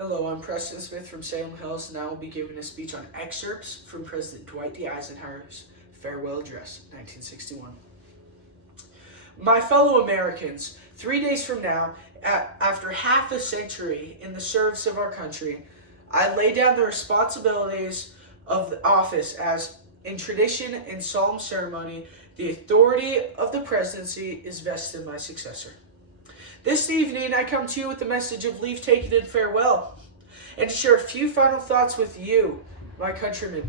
Hello, I'm Preston Smith from Salem Hills, and I will be giving a speech on excerpts from President Dwight D. Eisenhower's farewell address, 1961. My fellow Americans, 3 days from now, after half a century in the service of our country, I lay down the responsibilities of the office as, in tradition and solemn ceremony, the authority of the presidency is vested in my successor. This evening, I come to you with the message of leave taken and farewell, and to share a few final thoughts with you, my countrymen.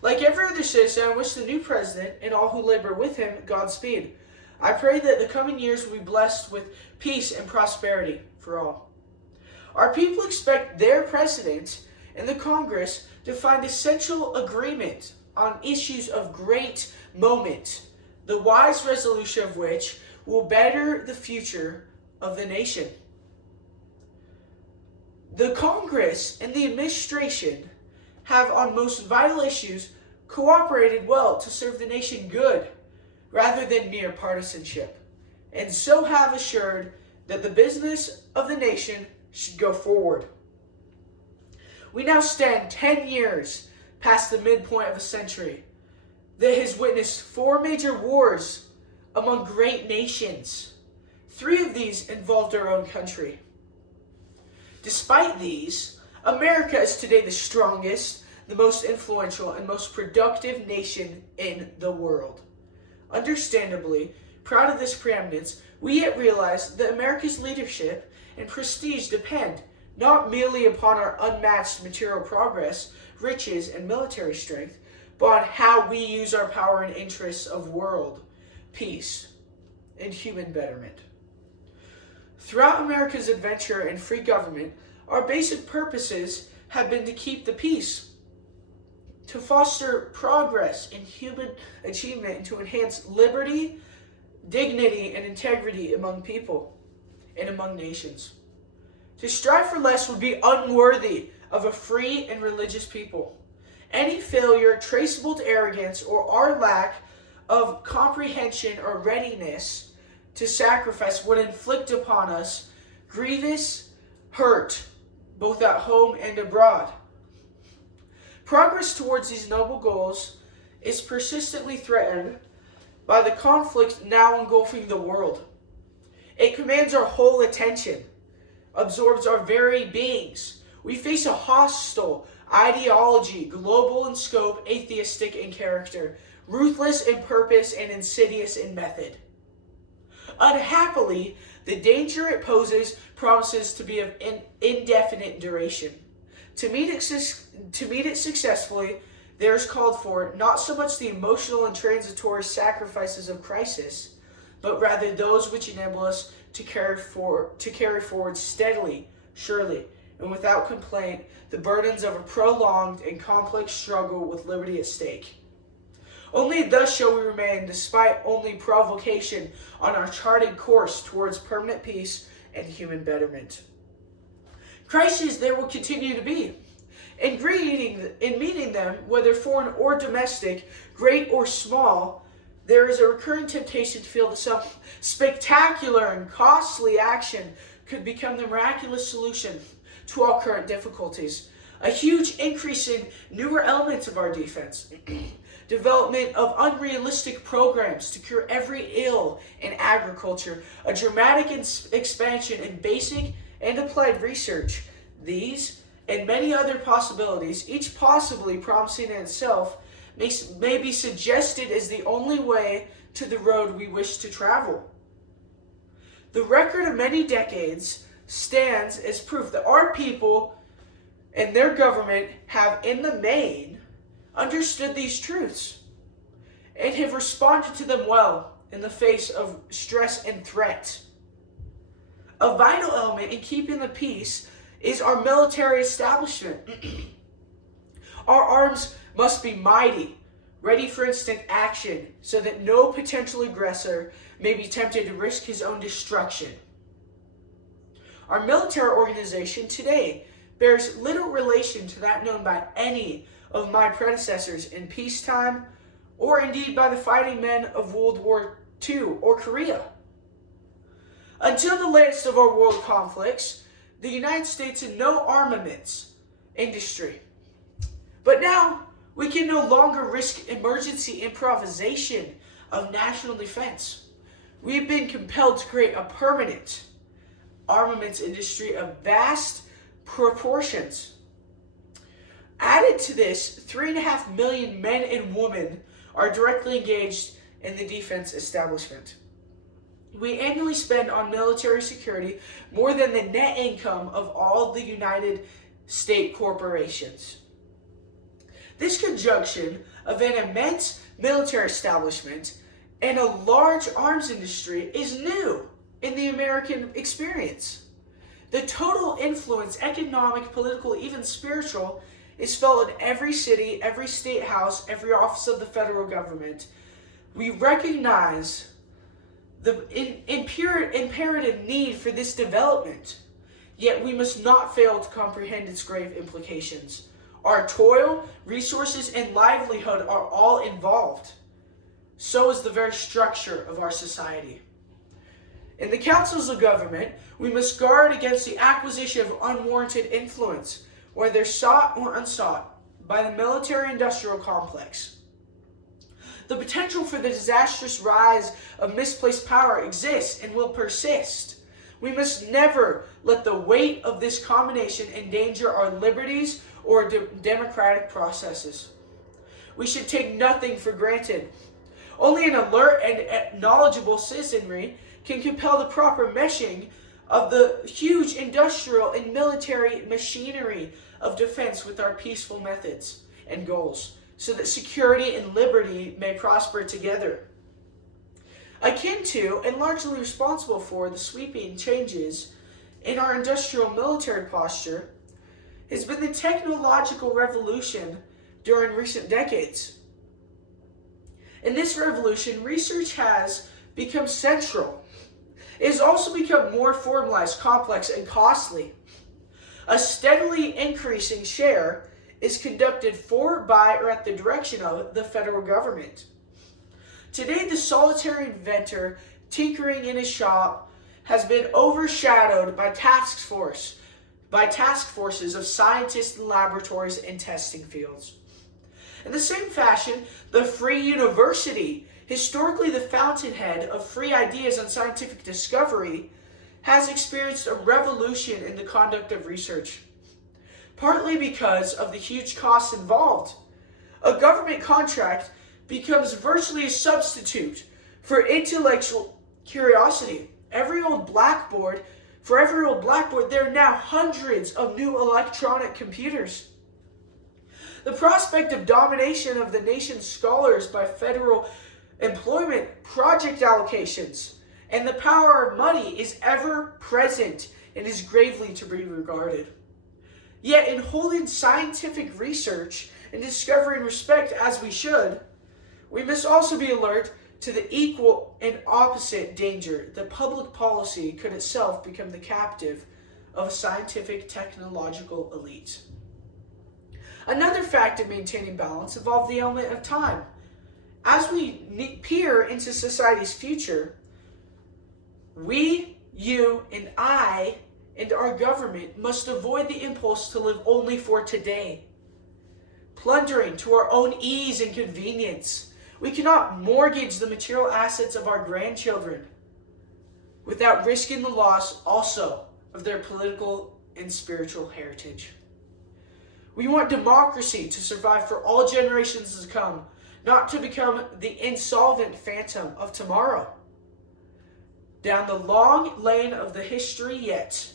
Like every other citizen, I wish the new president and all who labor with him Godspeed. I pray that the coming years will be blessed with peace and prosperity for all. Our people expect their president and the Congress to find essential agreement on issues of great moment, the wise resolution of which will better the future of the nation. The Congress and the administration have, on most vital issues, cooperated well to serve the nation good rather than mere partisanship, and so have assured that the business of the nation should go forward. We now stand 10 years past the midpoint of a century that has witnessed 4 major wars among great nations. 3 of these involved our own country. Despite these, America is today the strongest, the most influential, and most productive nation in the world. Understandably, proud of this preeminence, we yet realize that America's leadership and prestige depend not merely upon our unmatched material progress, riches, and military strength, but on how we use our power and interests of world, peace, and human betterment. Throughout America's adventure and free government, our basic purposes have been to keep the peace, to foster progress in human achievement, and to enhance liberty, dignity, and integrity among people and among nations. To strive for less would be unworthy of a free and religious people. Any failure traceable to arrogance or our lack of comprehension or readiness to sacrifice would inflict upon us grievous hurt, both at home and abroad. Progress towards these noble goals is persistently threatened by the conflict now engulfing the world. It commands our whole attention, absorbs our very beings. We face a hostile ideology, global in scope, atheistic in character, ruthless in purpose, and insidious in method. Unhappily, the danger it poses promises to be of indefinite duration. To meet it successfully, there is called for not so much the emotional and transitory sacrifices of crisis, but rather those which enable us to carry forward steadily, surely, and without complaint, the burdens of a prolonged and complex struggle with liberty at stake. Only thus shall we remain, despite only provocation, on our charted course towards permanent peace and human betterment. Crises there will continue to be. In meeting them, whether foreign or domestic, great or small, there is a recurring temptation to feel that some spectacular and costly action could become the miraculous solution to all current difficulties. A huge increase in newer elements of our defense. Development of unrealistic programs to cure every ill in agriculture, a dramatic expansion in basic and applied research. These and many other possibilities, each possibly promising in itself, may be suggested as the only way to the road we wish to travel. The record of many decades stands as proof that our people and their government have, in the main, understood these truths and have responded to them well in the face of stress and threat. A vital element in keeping the peace is our military establishment. Our arms must be mighty, ready for instant action, so that no potential aggressor may be tempted to risk his own destruction. Our military organization today bears little relation to that known by any of my predecessors in peacetime, or indeed by the fighting men of World War II or Korea. Until the latest of our world conflicts, the United States a no armaments industry. But now, we can no longer risk emergency improvisation of national defense. We've been compelled to create a permanent armaments industry of vast proportions. Added to this, 3.5 million men and women are directly engaged in the defense establishment. We annually spend on military security more than the net income of all the United States corporations. This conjunction of an immense military establishment and a large arms industry is new in the American experience. The total influence, economic, political, even spiritual, is felt in every city, every state house, every office of the federal government. We recognize the imperative need for this development, yet we must not fail to comprehend its grave implications. Our toil, resources, and livelihood are all involved. So is the very structure of our society. In the councils of government, we must guard against the acquisition of unwarranted influence, whether sought or unsought, by the military-industrial complex. The potential for the disastrous rise of misplaced power exists and will persist. We must never let the weight of this combination endanger our liberties or democratic processes. We should take nothing for granted. Only an alert and knowledgeable citizenry can compel the proper meshing of the huge industrial and military machinery of defense with our peaceful methods and goals, so that security and liberty may prosper together. Akin to and largely responsible for the sweeping changes in our industrial military posture has been the technological revolution during recent decades. In this revolution, research has become central. It has also become more formalized, complex, and costly. A steadily increasing share is conducted for, by, or at the direction of the federal government. Today, the solitary inventor tinkering in his shop has been overshadowed by task forces of scientists in laboratories and testing fields. In the same fashion, the free university, historically the fountainhead of free ideas and scientific discovery, has experienced a revolution in the conduct of research, partly because of the huge costs involved. A government contract becomes virtually a substitute for intellectual curiosity. For every old blackboard, there are now hundreds of new electronic computers. The prospect of domination of the nation's scholars by federal employment, project allocations, and the power of money is ever present and is gravely to be regarded. Yet in holding scientific research and discovering respect as we should, we must also be alert to the equal and opposite danger that public policy could itself become the captive of a scientific technological elite. Another fact in maintaining balance involved the element of time. As we peer into society's future, we, you, and I, and our government must avoid the impulse to live only for today, plundering to our own ease and convenience. We cannot mortgage the material assets of our grandchildren without risking the loss also of their political and spiritual heritage. We want democracy to survive for all generations to come, not to become the insolvent phantom of tomorrow. Down the long lane of the history yet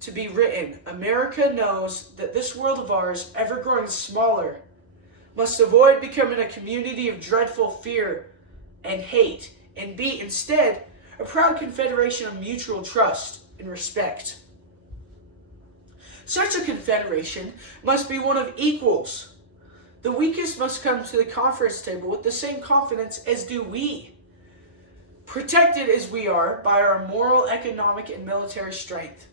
to be written, America knows that this world of ours, ever growing smaller, must avoid becoming a community of dreadful fear and hate, and be instead a proud confederation of mutual trust and respect. Such a confederation must be one of equals. The weakest must come to the conference table with the same confidence as do we, protected as we are by our moral, economic, and military strength.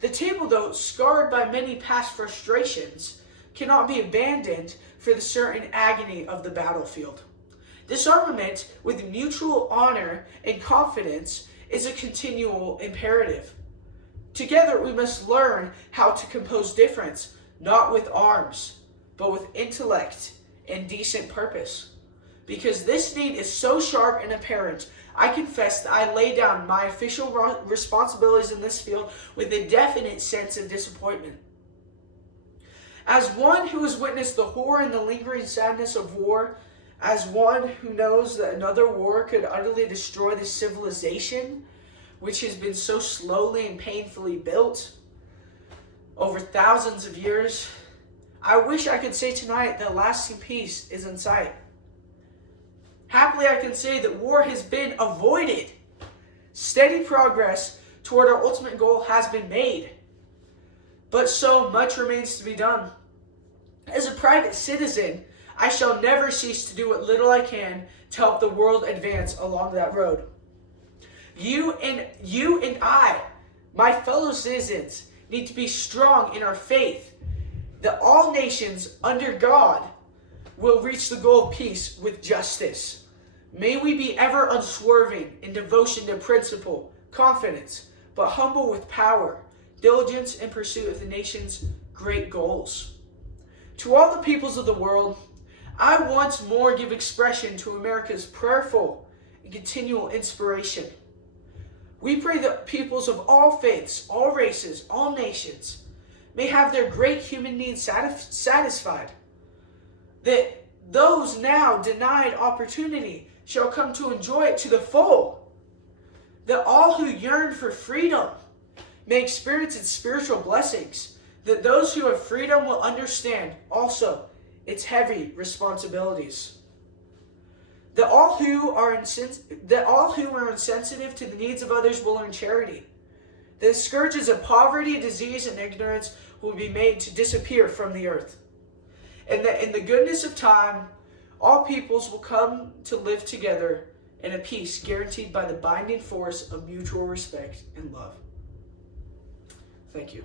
The table, though scarred by many past frustrations, cannot be abandoned for the certain agony of the battlefield. Disarmament with mutual honor and confidence is a continual imperative. Together we must learn how to compose difference, not with arms, but with intellect and decent purpose. Because this need is so sharp and apparent, I confess that I lay down my official responsibilities in this field with a definite sense of disappointment. As one who has witnessed the horror and the lingering sadness of war, as one who knows that another war could utterly destroy the civilization which has been so slowly and painfully built over thousands of years, I wish I could say tonight that lasting peace is in sight. Happily, I can say that war has been avoided. Steady progress toward our ultimate goal has been made. But so much remains to be done. As a private citizen, I shall never cease to do what little I can to help the world advance along that road. You and I, my fellow citizens, need to be strong in our faith that all nations under God will reach the goal of peace with justice. May we be ever unswerving in devotion to principle, confidence, but humble with power, diligence in pursuit of the nation's great goals. To all the peoples of the world, I once more give expression to America's prayerful and continual inspiration. We pray that peoples of all faiths, all races, all nations may have their great human needs satisfied. That those now denied opportunity shall come to enjoy it to the full. That all who yearn for freedom may experience its spiritual blessings. That those who have freedom will understand also its heavy responsibilities. That all who are insensitive to the needs of others will learn charity. The scourges of poverty, disease, and ignorance will be made to disappear from the earth. And that in the goodness of time, all peoples will come to live together in a peace guaranteed by the binding force of mutual respect and love. Thank you.